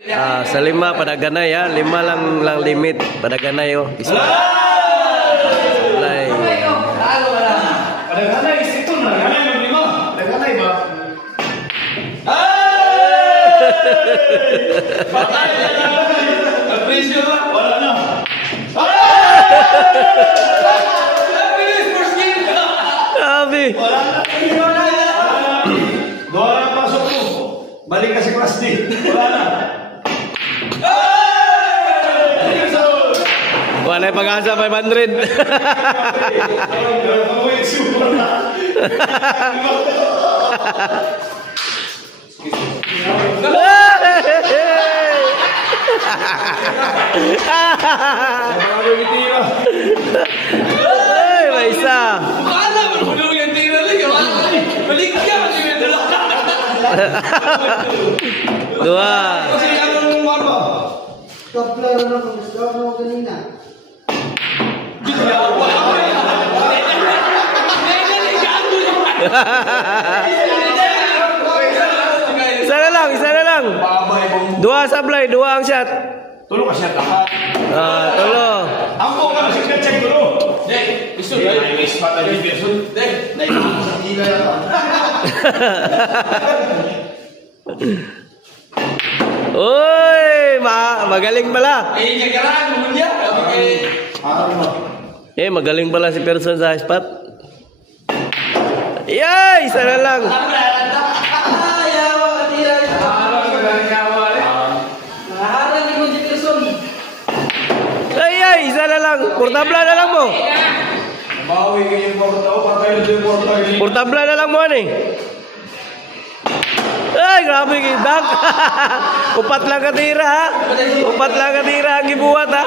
Sa 5 pada ganay ha, 5 lang limit pada ganay oh. Ganay. Pada ganay ito na ganay ng 5. Pada ganay ba? Patay na. Appreciate ba? Wala na. Sabi. Wala na. Doon na pasok mo. Balik kasi class D. Wala na. Wala yung pag-asa 500. Ay, may isa. Kala mo kung yung tira lang yun. Balik ka. 2. Kasi yung marba. Stop lang na kung gusto mo kanina. Isa na lang. 2 sablay, 2 ang shot. Tulo ka siya tapat. Tulo. Ang buong ka kasi check tulo. Dek, gusto mo? Ay, may spot na yung person. Dek, Naibang sa tila yan. Uy, magaling pala. ay nagkaraan mo niya. Magaling pala si person sa spot. Yay, isa na lang. Ay, isa na lang. Portabla na lang mo. Bawi ka yung porta. Patay na yung porta. Portabla na lang mo ani. Ay, grabe gidak. Upat lang katira ha. Upat lang katira ang gibuhat ha.